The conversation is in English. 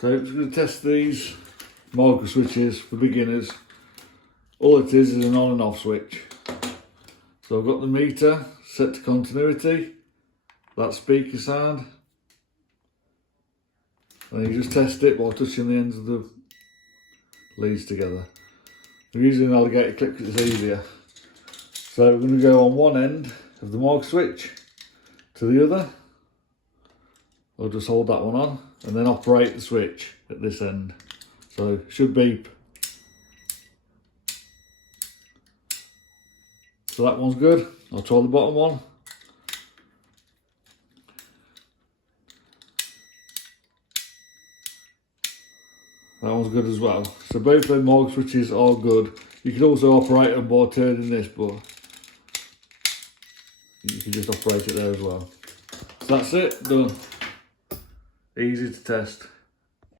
So I'm just going to test these micro switches for beginners. All it is an on and off switch. So I've got the meter set to continuity, that speaker sound, and you just test it by touching the ends of the leads together. We're using an alligator clip because it's easier. So we're going to go on one end of the micro switch to the other. I'll just hold that one on and then operate the switch at this end. So it should beep. So that one's good. I'll try the bottom one. That one's good as well. So both those micro switches are good. You can also operate them by turning this, but you can just operate it there as well. So that's it, done. Easy to test.